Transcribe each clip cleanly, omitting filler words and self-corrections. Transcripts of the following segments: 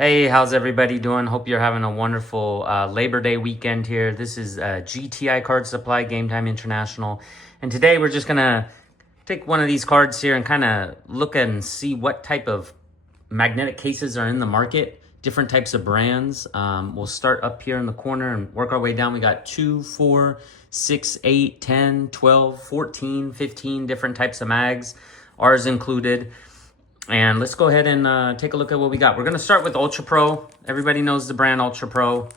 Hey, how's everybody doing? Hope you're having a wonderful Labor Day weekend here. This is GTI Card Supply Game Time International. And today we're just going to take one of these cards here and kind of look and see what type of magnetic cases are in the market, different types of brands. We'll start up here in the corner and work our way down. We got 2, 4, 6, 8, 10, 12, 14, 15 different types of mags, ours included. And let's go ahead and take a look at what we got. We're going to start with Ultra Pro. Everybody knows the brand Ultra Pro.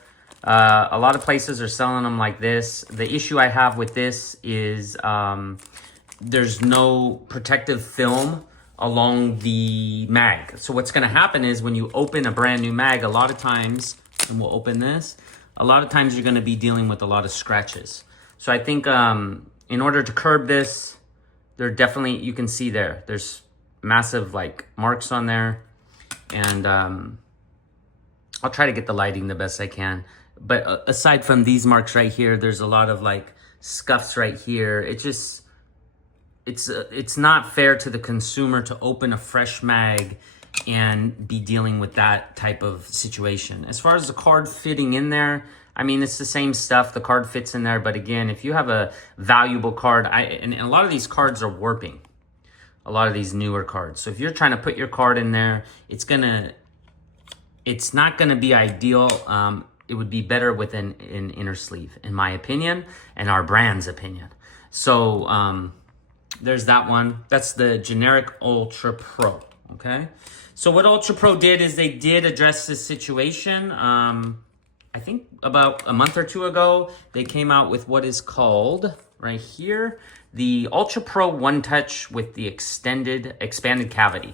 A lot of places are selling them like this. The issue I have with this is there's no protective film along the mag. So what's going to happen is when you open a brand new mag, a lot of times, and we'll open this, a lot of times you're going to be dealing with a lot of scratches. So I think in order to curb this, there definitely, you can see there's massive like marks on there, and I'll try to get the lighting the best I can, but aside from these marks right here, there's a lot of like scuffs right here. It's not fair to the consumer to open a fresh mag and be dealing with that type of situation. As far as the card fitting in there, I mean, it's the same stuff. The card fits in there, but again, if you have a valuable card, and a lot of these cards are warping, a lot of these newer cards. So if you're trying to put your card in there, it's not gonna be ideal. It would be better with an inner sleeve, in my opinion, and our brand's opinion. So there's that one. That's the generic Ultra Pro, okay? So what Ultra Pro did is they did address this situation. I think about a month or two ago, they came out with what is called, right here, the Ultra Pro One Touch with the expanded cavity.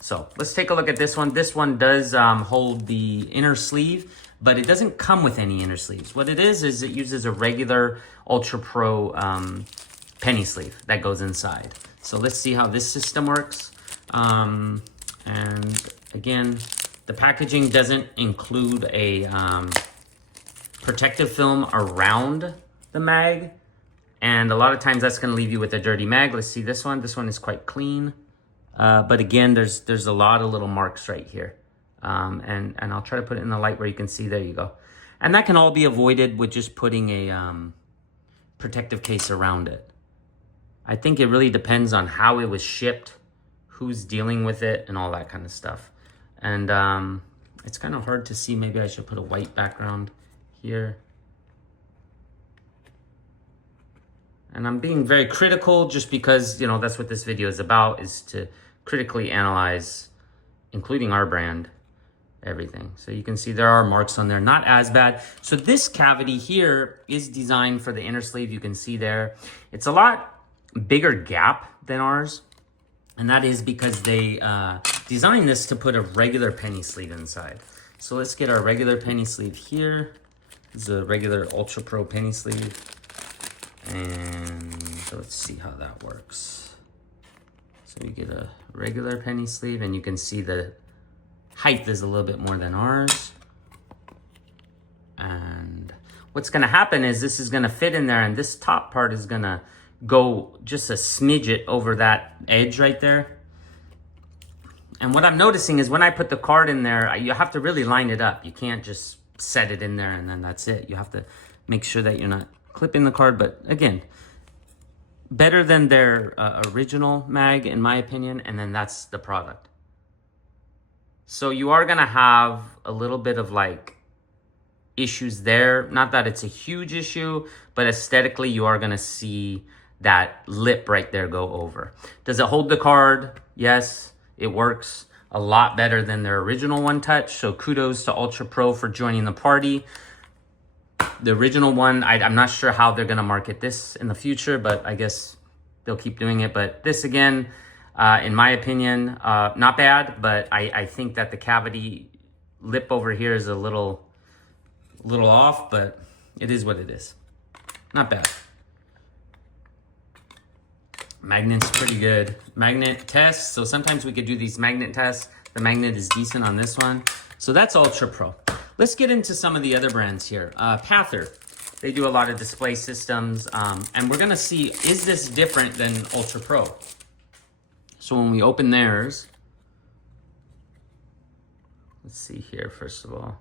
So let's take a look at this one. This one does hold the inner sleeve, but it doesn't come with any inner sleeves. What it is it uses a regular Ultra Pro penny sleeve that goes inside. So let's see how this system works. And again, the packaging doesn't include a protective film around the mag. And a lot of times that's going to leave you with a dirty mag. Let's see this one. This one is quite clean. But again, there's a lot of little marks right here. And I'll try to put it in the light where you can see. There you go. And that can all be avoided with just putting a protective case around it. I think it really depends on how it was shipped, who's dealing with it, and all that kind of stuff. And it's kind of hard to see. Maybe I should put a white background here. And I'm being very critical just because, you know, that's what this video is about, is to critically analyze, including our brand, everything. So you can see there are marks on there, not as bad. So this cavity here is designed for the inner sleeve. You can see there. It's a lot bigger gap than ours. And that is because they designed this to put a regular penny sleeve inside. So let's get our regular penny sleeve here. This is a regular Ultra Pro penny sleeve. And let's see how that works. So we get a regular penny sleeve, and you can see the height is a little bit more than ours. And what's going to happen is this is going to fit in there, and this top part is going to go just a smidget over that edge right there. And what I'm noticing is when I put the card in there, you have to really line it up. You can't just set it in there and then that's it. You have to make sure that you're not clipping the card. But again, better than their original mag, in my opinion, and then that's the product. So you are gonna have a little bit of like issues there. Not that it's a huge issue, but aesthetically you are gonna see that lip right there go over. Does it hold the card? Yes, it works a lot better than their original One Touch. So kudos to Ultra Pro for joining the party. The original one, I'm not sure how they're going to market this in the future, but I guess they'll keep doing it. But this, again, in my opinion, not bad, but I think that the cavity lip over here is a little off, but it is what it is. Not bad. Magnet's pretty good. Magnet test. So sometimes we could do these magnet tests. The magnet is decent on this one. So that's Ultra Pro. Let's get into some of the other brands here. Pather, they do a lot of display systems, and we're gonna see, is this different than Ultra Pro? So when we open theirs, Let's see here, first of all.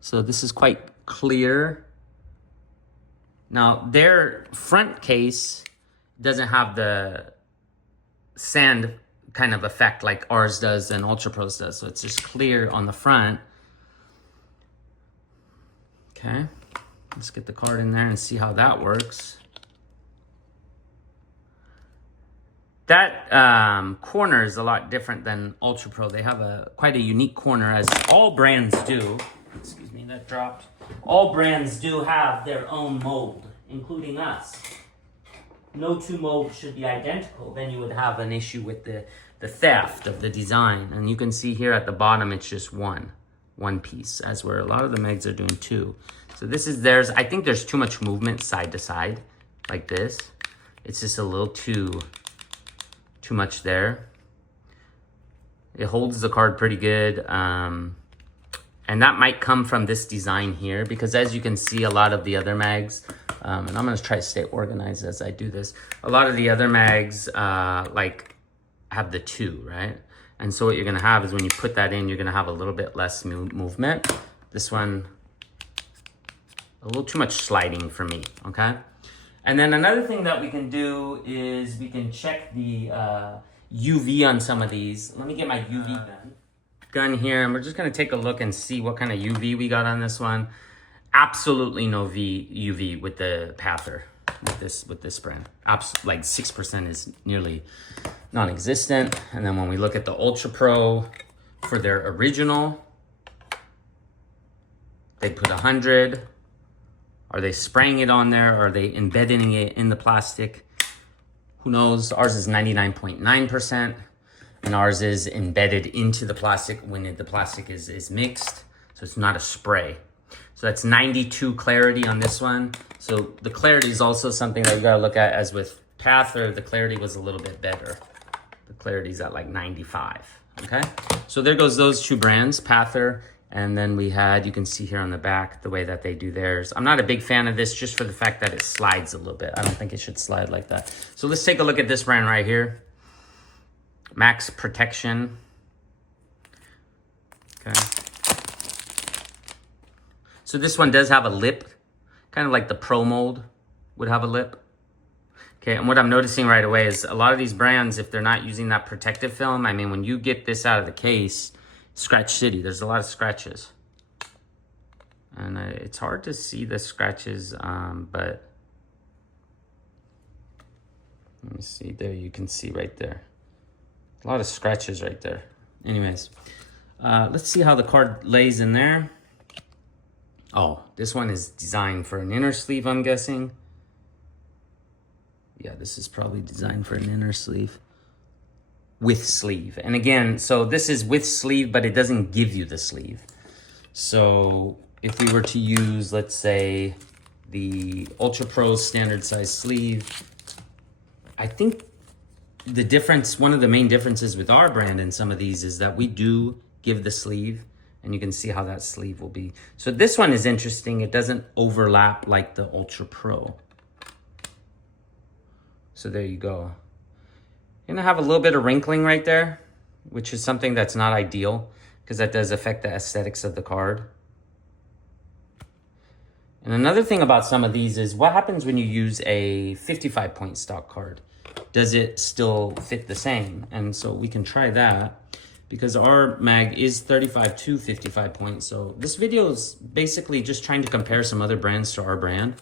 So this is quite clear. Now, their front case doesn't have the sand kind of effect like ours does and Ultra Pros does. So it's just clear on the front. Okay, let's get the card in there and see how that works. That corner is a lot different than Ultra Pro. They have quite a unique corner, as all brands do. Excuse me, that dropped. All brands do have their own mold, including us. No two molds should be identical. Then you would have an issue with the theft of the design. And you can see here at the bottom, it's just one piece, as where a lot of the Megs are doing two. So this is theirs. I think there's too much movement side to side, like this. It's just a little too much there. It holds the card pretty good. And that might come from this design here, because as you can see, a lot of the other mags, and I'm gonna try to stay organized as I do this. A lot of the other mags like have the two, right? And so what you're gonna have is when you put that in, you're gonna have a little bit less movement. This one, a little too much sliding for me, okay? And then another thing that we can do is we can check the UV on some of these. Let me get my UV gun here, and we're just gonna take a look and see what kind of UV we got on this one. Absolutely no UV with the Pather, with this brand. Like 6% is nearly non-existent. And then when we look at the Ultra Pro for their original, they put 100. Are they spraying it on there? Or are they embedding it in the plastic? Who knows? Ours is 99.9%, and ours is embedded into the plastic when the plastic is mixed. So it's not a spray. So that's 92 clarity on this one. So the clarity is also something that you gotta look at. As with Pather, the clarity was a little bit better. The clarity is at like 95, okay? So there goes those two brands, Pather. And then we had, you can see here on the back, the way that they do theirs. I'm not a big fan of this just for the fact that it slides a little bit. I don't think it should slide like that. So let's take a look at this brand right here. Max Protection. Okay. So this one does have a lip, kind of like the Pro mold would have a lip. Okay, and what I'm noticing right away is a lot of these brands, if they're not using that protective film, I mean, when you get this out of the case, Scratch City, there's a lot of scratches. And it's hard to see the scratches, but let me see there, you can see right there. A lot of scratches right there. Anyways, let's see how the card lays in there. Oh, this one is designed for an inner sleeve, I'm guessing. Yeah, this is probably designed for an inner sleeve. With sleeve. And again, so this is with sleeve, but it doesn't give you the sleeve. So if we were to use, let's say, the Ultra Pro standard size sleeve, I think the difference, one of the main differences with our brand and some of these is that we do give the sleeve, and you can see how that sleeve will be. So this one is interesting. It doesn't overlap like the Ultra Pro. So there you go. You're gonna have a little bit of wrinkling right there, which is something that's not ideal because that does affect the aesthetics of the card. And another thing about some of these is what happens when you use a 55 point stock card? Does it still fit the same? And so we can try that because our mag is 35 to 55 points. So this video is basically just trying to compare some other brands to our brand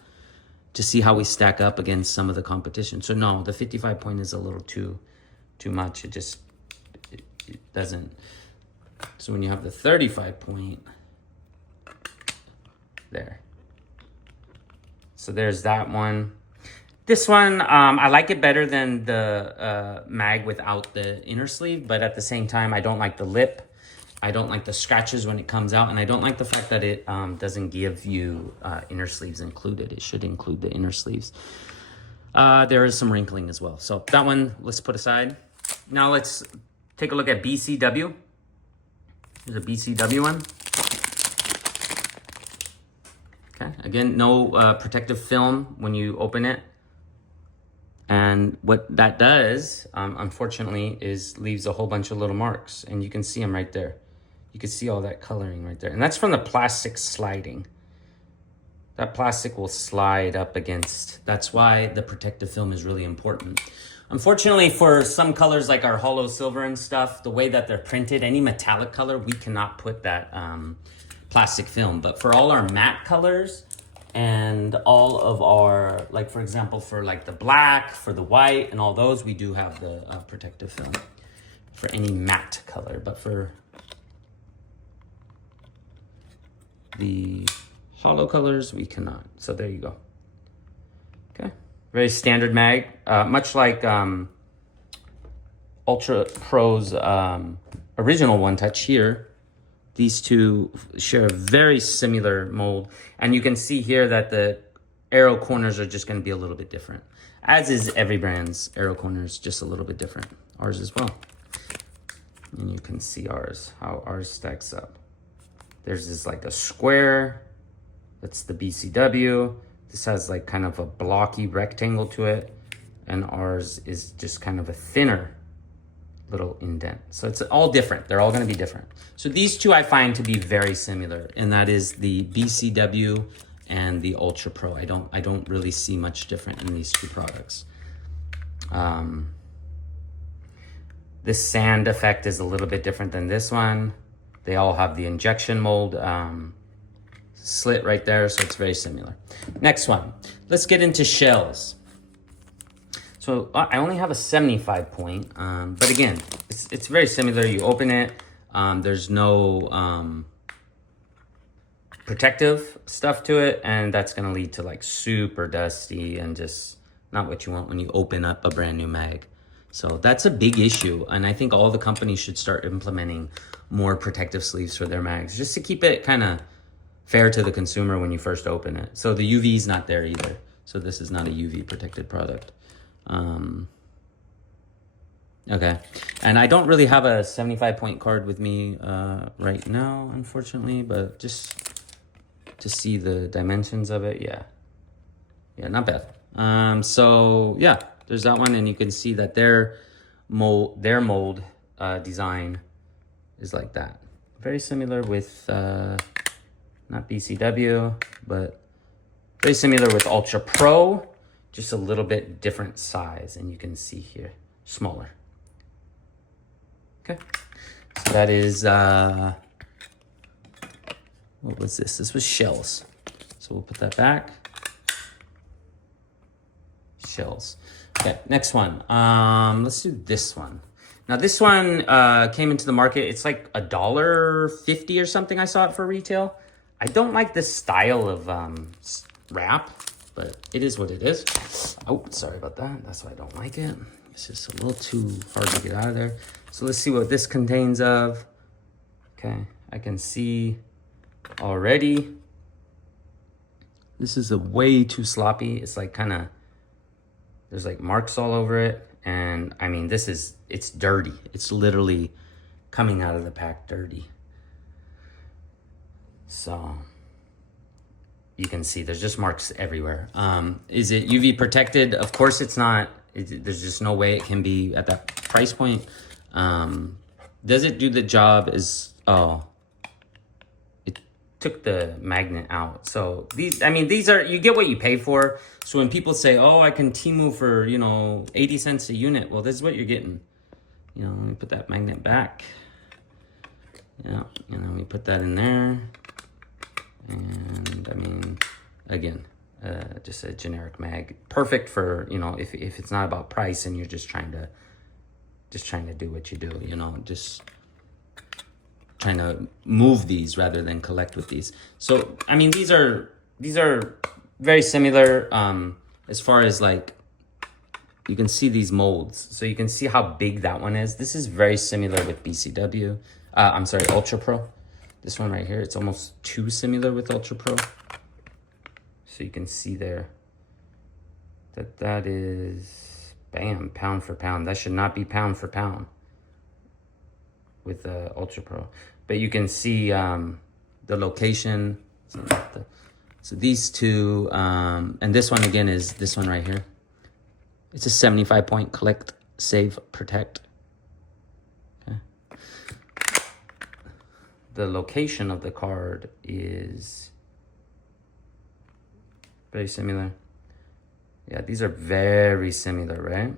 to see how we stack up against some of the competition. So no, the 55 point is a little too much. It just, it doesn't. So when you have the 35 point, there. So there's that one. This one, I like it better than the mag without the inner sleeve, but at the same time, I don't like the lip. I don't like the scratches when it comes out, and I don't like the fact that it doesn't give you inner sleeves included. It should include the inner sleeves. There is some wrinkling as well. So that one, let's put aside. Now let's take a look at BCW. There's a BCW one. Okay, again, no protective film when you open it. And what that does, unfortunately, is leaves a whole bunch of little marks. And you can see them right there. You can see all that coloring right there. And that's from the plastic sliding. That plastic will slide up against. That's why the protective film is really important. Unfortunately, for some colors like our holo silver and stuff, the way that they're printed, any metallic color, we cannot put that plastic film. But for all our matte colors and all of our, like for example, for like the black, for the white and all those, we do have the protective film for any matte color. But for the holo colors, we cannot. So there you go. Okay, very standard mag, much like Ultra Pro's original One Touch here. These two share a very similar mold, and you can see here that the arrow corners are just going to be a little bit different, as is every brand's arrow corners, just a little bit different. Ours as well. And you can see ours, how ours stacks up. There's this like a square. That's the BCW. This has like kind of a blocky rectangle to it. And ours is just kind of a thinner little indent. So it's all different. They're all gonna be different. So these two I find to be very similar, and that is the BCW and the Ultra Pro. I don't really see much different in these two products. This sand effect is a little bit different than this one. They all have the injection mold slit right there, so it's very similar. Next one, let's get into shells. So I only have a 75 point, but again, it's very similar. You open it, there's no protective stuff to it, and that's gonna lead to like super dusty and just not what you want when you open up a brand new mag. So that's a big issue, and I think all the companies should start implementing more protective sleeves for their mags, just to keep it kind of fair to the consumer when you first open it. So the UV is not there either. So this is not a UV protected product. Okay, and I don't really have a 75 point card with me right now, unfortunately, but just to see the dimensions of it, yeah, not bad. So yeah, there's that one, and you can see that their mold design is like that. Very similar with not BCW, but very similar with Ultra Pro, just a little bit different size, and you can see here, smaller. Okay, so that is, what was this? This was shells. So we'll put that back. Shells. Okay, next one. Let's do this one. Now this one came into the market. It's like $1.50 or something. I saw it for retail. I don't like this style of wrap, but it is what it is. Oh, sorry about that. That's why I don't like it. It's just a little too hard to get out of there. So let's see what this contains of. Okay, I can see already. This is a way too sloppy. It's like kind of, there's like marks all over it. And I mean, it's dirty. It's literally coming out of the pack dirty. So you can see there's just marks everywhere. Is it UV protected? Of course it's not. There's just no way it can be at that price point. Does it do the job? It took the magnet out. So these are, you get what you pay for. So when people say, oh, I can Temu for, 80 cents a unit. Well, this is what you're getting. Let me put that magnet back. Yeah, and then we put that in there. And I mean, again, just a generic mag, perfect for, if it's not about price and you're just trying to do what you do, just trying to move these rather than collect with these. So, I mean, these are very similar, as far as like, you can see these molds. So you can see how big that one is. This is very similar with BCW. I'm sorry, Ultra Pro. This one right here, it's almost too similar with Ultra Pro. So you can see there that is, bam, pound for pound. That should not be pound for pound with Ultra Pro. But you can see the location. So these two, and this one again is this one right here. It's a 75 point collect, save, protect. Okay. The location of the card is very similar. Yeah, these are very similar, right?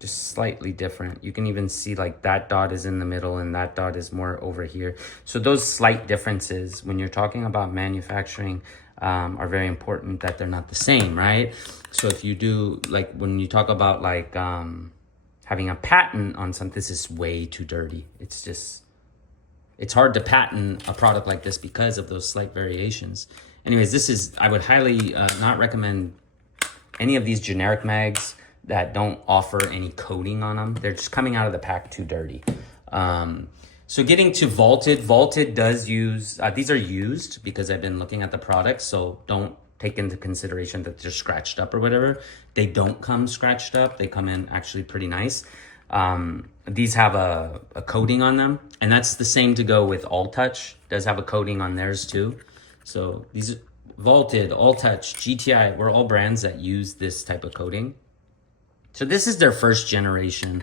Just slightly different. You can even see like that dot is in the middle and that dot is more over here. So those slight differences when you're talking about manufacturing are very important, that they're not the same, right? So if you do, like when you talk about like having a patent on something, this is way too dirty. It's hard to patent a product like this because of those slight variations. Anyways, I would highly not recommend any of these generic mags that don't offer any coating on them. They're just coming out of the pack too dirty. So getting to Vaulted does use, these are used because I've been looking at the products, so don't take into consideration that they're scratched up or whatever. They don't come scratched up. They come in actually pretty nice. These have a coating on them, and that's the same to go with All Touch. Does have a coating on theirs too. So these Vaulted, All Touch, GTI, we're all brands that use this type of coating. So this is their first generation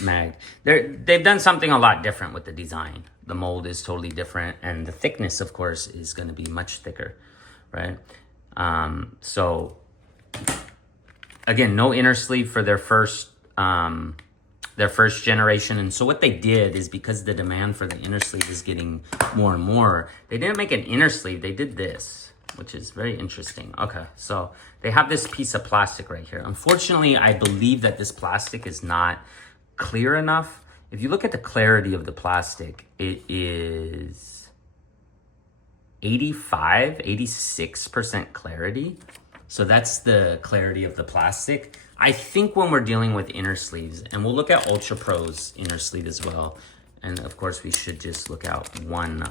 mag. They've done something a lot different with the design. The mold is totally different, and the thickness, of course, is going to be much thicker, right? So again, no inner sleeve for their first generation. And so what they did is, because the demand for the inner sleeve is getting more and more, they didn't make an inner sleeve. They did this, which is very interesting. Okay, so they have this piece of plastic right here. Unfortunately, I believe that this plastic is not clear enough. If you look at the clarity of the plastic, it is 86% clarity. So that's the clarity of the plastic. I think when we're dealing with inner sleeves, and we'll look at Ultra Pro's inner sleeve as well. And of course, we should just look out one,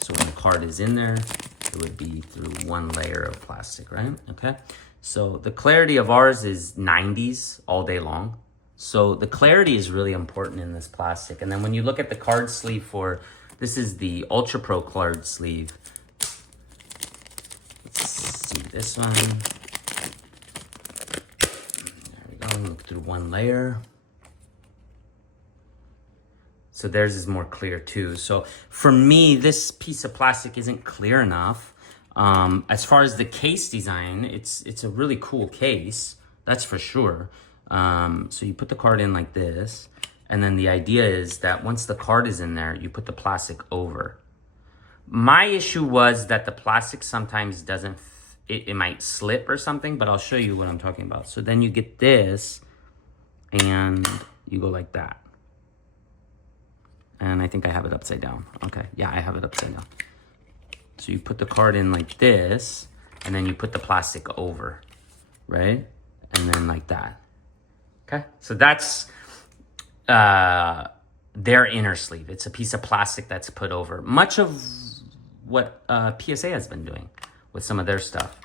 so when the card is in there, it would be through one layer of plastic, right? Okay. So the clarity of ours is 90s all day long. So the clarity is really important in this plastic. And then when you look at the card sleeve this is the Ultra Pro card sleeve. Let's see this one. There we go, look through one layer. So theirs is more clear too. So for me, this piece of plastic isn't clear enough. As far as the case design, it's a really cool case, that's for sure. So you put the card in like this, and then the idea is that once the card is in there, you put the plastic over. My issue was that the plastic sometimes doesn't, it might slip or something, but I'll show you what I'm talking about. So then you get this, and you go like that. And I think I have it upside down. Okay, yeah, I have it upside down. So you put the card in like this, and then you put the plastic over, right? And then like that. Okay, so that's their inner sleeve. It's a piece of plastic that's put over. Much of what PSA has been doing with some of their stuff.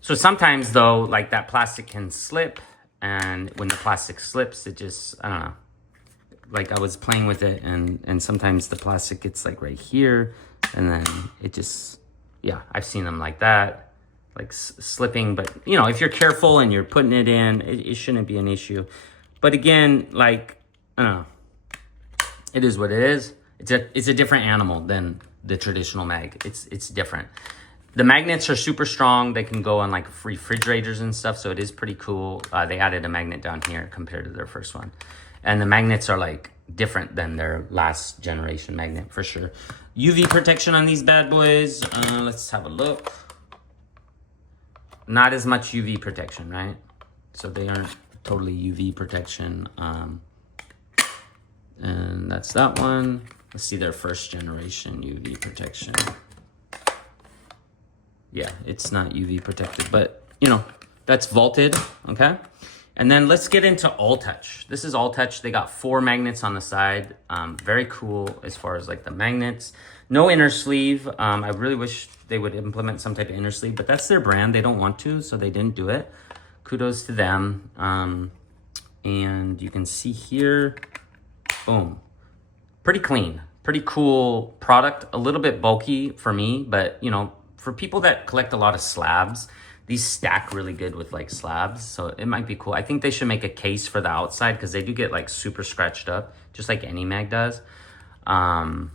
So sometimes though, like that plastic can slip, and when the plastic slips, it just, I don't know. Like I was playing with it, and sometimes the plastic gets like right here, and then it just, yeah, I've seen them like that, like slipping. But you know, if you're careful and you're putting it in, it shouldn't be an issue. But again, like, I don't know, it is what it is. It's a different animal than the traditional mag. It's different. The magnets are super strong. They can go on like refrigerators and stuff, so it is pretty cool. They added a magnet down here compared to their first one. And the magnets are like different than their last generation magnet for sure. UV protection on these bad boys. Let's have a look. Not as much UV protection, right? So they aren't totally UV protection. And that's that one. Let's see their first generation UV protection. Yeah, it's not UV protected, but you know, that's Vaulted, okay? And then let's get into All Touch. This is All Touch. They got 4 magnets on the side. Very cool as far as like the magnets. No inner sleeve. I really wish they would implement some type of inner sleeve, but that's their brand. They don't want to, so they didn't do it. Kudos to them. And you can see here, boom. Pretty clean, pretty cool product. A little bit bulky for me, but you know, for people that collect a lot of slabs, these stack really good with like slabs. So it might be cool. I think they should make a case for the outside because they do get like super scratched up, just like any mag does. And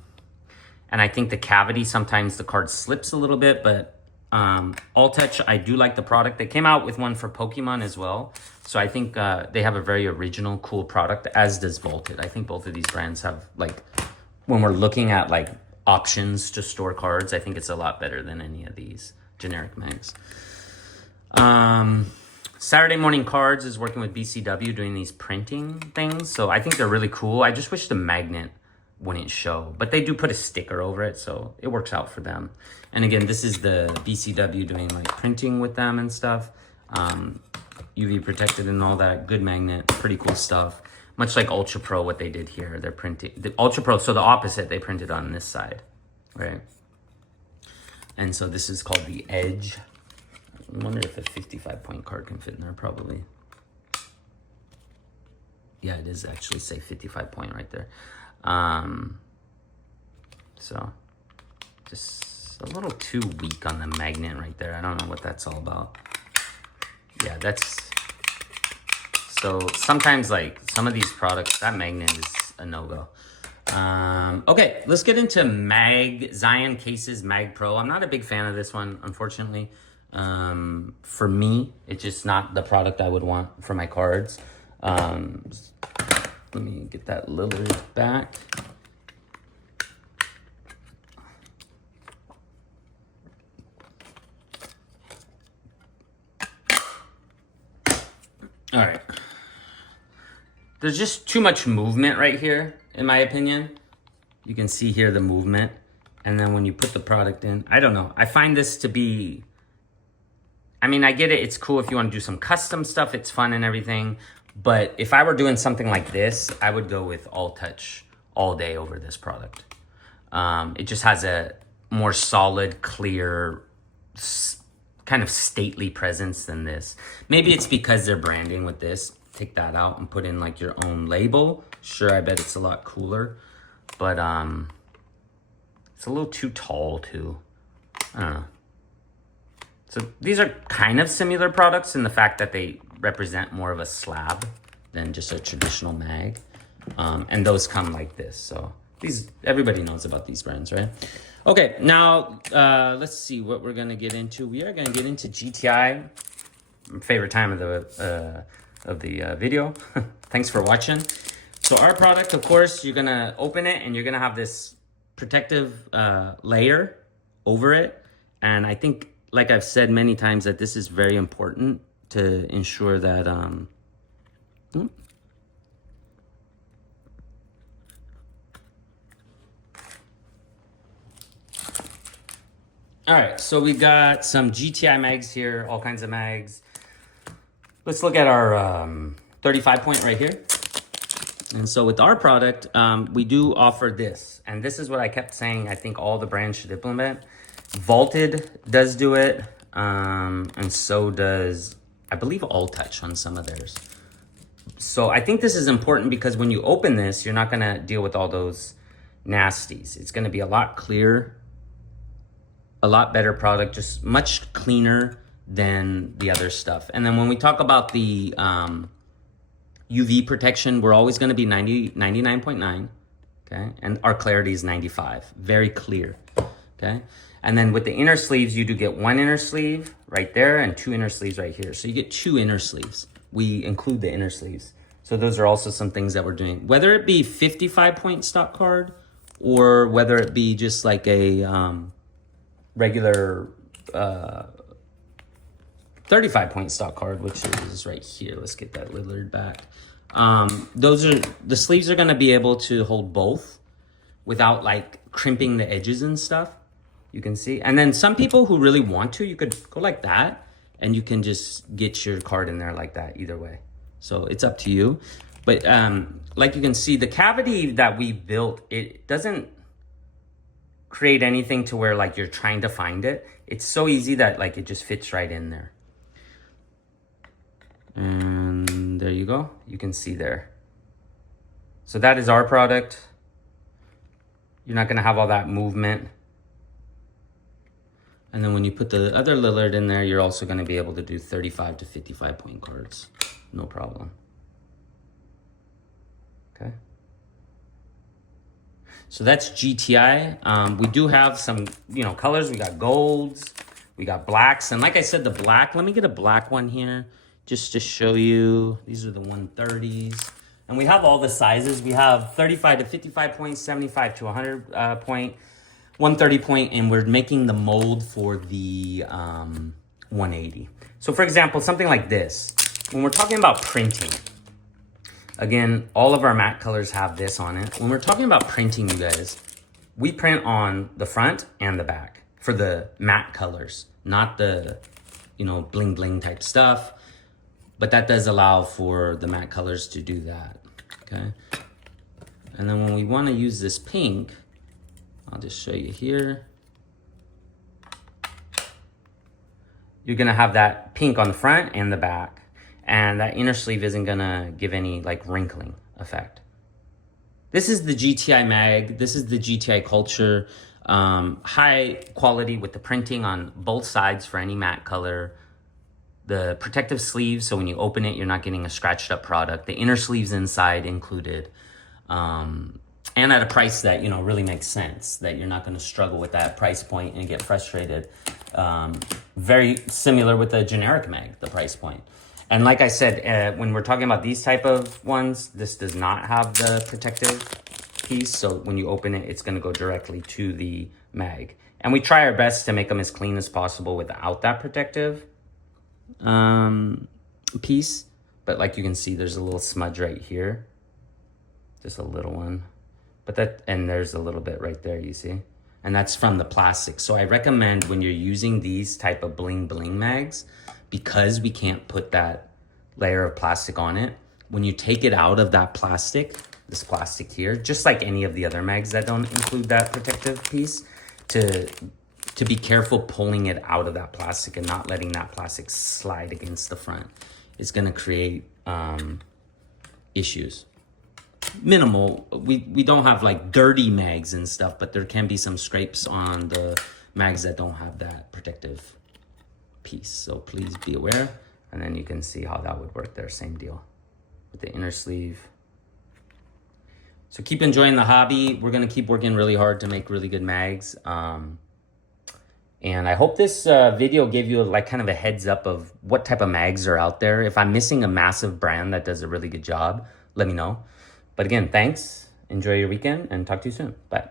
I think the cavity, sometimes the card slips a little bit, but All Touch, I do like the product. They came out with one for Pokemon as well. So I think they have a very original, cool product, as does Volted. I think both of these brands have, like, when we're looking at like options to store cards, I think it's a lot better than any of these generic mags. Saturday Morning Cards is working with BCW doing these printing things. So I think they're really cool. I just wish the magnet wouldn't show, but they do put a sticker over it, so it works out for them. And again, this is the BCW doing like printing with them and stuff. UV protected and all that, good magnet, pretty cool stuff. Much like Ultra Pro, what they did here, they're printing the Ultra Pro. So the opposite, they printed on this side, right? And so this is called the Edge. I wonder if a 55-point card can fit in there, probably. Yeah, it is actually say 55-point right there. So just a little too weak on the magnet right there. I don't know what that's all about. Yeah, that's, so sometimes like some of these products, that magnet is a no-go. Okay, let's get into Zion Cases Mag Pro. I'm not a big fan of this one, unfortunately. For me, it's just not the product I would want for my cards. Let me get that Lillard back. All right. There's just too much movement right here, in my opinion. You can see here the movement. And then when you put the product in, I don't know. I find this to be, I mean, I get it. It's cool if you want to do some custom stuff. It's fun and everything. But if I were doing something like this, I would go with All Touch all day over this product. It just has a more solid, clear, kind of stately presence than this. Maybe it's because they're branding with this. Take that out and put in like your own label. Sure, I bet it's a lot cooler. But it's a little too tall too. I don't know. So these are kind of similar products in the fact that they represent more of a slab than just a traditional mag. And those come like this. So these, everybody knows about these brands, right? Okay, now let's see what we're gonna get into. We are gonna get into GTI, favorite time of the video. Thanks for watching. So our product, of course, you're gonna open it and you're gonna have this protective layer over it. And I think, like I've said many times, that this is very important to ensure that all right, so we got some GTI mags here, all kinds of mags. Let's look at our 35-point right here. And so with our product, we do offer this. And this is what I kept saying I think all the brands should implement. Volted does do it, and so does, I believe, All Touch on some of theirs. So I think this is important because when you open this, you're not gonna deal with all those nasties. It's gonna be a lot clearer, a lot better product, just much cleaner than the other stuff. And then when we talk about the UV protection, we're always gonna be 99.9, okay? And our clarity is 95, very clear, okay? And then with the inner sleeves, you do get one inner sleeve right there and two inner sleeves right here. So you get two inner sleeves. We include the inner sleeves. So those are also some things that we're doing. Whether it be 55-point stock card or whether it be just like a regular 35-point stock card, which is right here. Let's get that Lillard back. The sleeves are gonna be able to hold both without like crimping the edges and stuff. You can see. And then some people who really want to, you could go like that and you can just get your card in there like that either way. So it's up to you. But like you can see, the cavity that we built, it doesn't create anything to where like you're trying to find it. It's so easy that like it just fits right in there. And there you go. You can see there. So that is our product. You're not gonna have all that movement. And then when you put the other Lillard in there, you're also going to be able to do 35 to 55 point cards. No problem. Okay. So that's GTI. We do have some, colors. We got golds, we got blacks. And like I said, the black, let me get a black one here just to show you. These are the 130s. And we have all the sizes. We have 35 to 55 points, 75 to 100 point, 130 point, and we're making the mold for the 180. So for example, something like this, when we're talking about printing, again, all of our matte colors have this on it. When we're talking about printing, you guys, we print on the front and the back for the matte colors, not the, bling bling type stuff. But that does allow for the matte colors to do that, okay? And then when we want to use this pink, I'll just show you here. You're gonna have that pink on the front and the back, and that inner sleeve isn't gonna give any like wrinkling effect. This is the GTI mag, this is the GTI culture. High quality with the printing on both sides for any matte color. The protective sleeves, so when you open it, you're not getting a scratched up product. The inner sleeves inside included. And at a price that, really makes sense, that you're not gonna struggle with that price point and get frustrated. Very similar with the generic mag, the price point. And like I said, when we're talking about these type of ones, this does not have the protective piece. So when you open it, it's gonna go directly to the mag. And we try our best to make them as clean as possible without that protective piece. But like you can see, there's a little smudge right here. Just a little one. And there's a little bit right there, you see? And that's from the plastic. So I recommend when you're using these type of bling bling mags, because we can't put that layer of plastic on it, when you take it out of that plastic, this plastic here, just like any of the other mags that don't include that protective piece, to be careful pulling it out of that plastic and not letting that plastic slide against the front. It's gonna create issues. Minimal, we don't have like dirty mags and stuff, but there can be some scrapes on the mags that don't have that protective piece. So please be aware. And then you can see how that would work there, same deal with the inner sleeve. So keep enjoying the hobby. We're gonna keep working really hard to make really good mags. And I hope this video gave you like kind of a heads up of what type of mags are out there. If I'm missing a massive brand that does a really good job, let me know. But again, thanks. Enjoy your weekend and talk to you soon. Bye.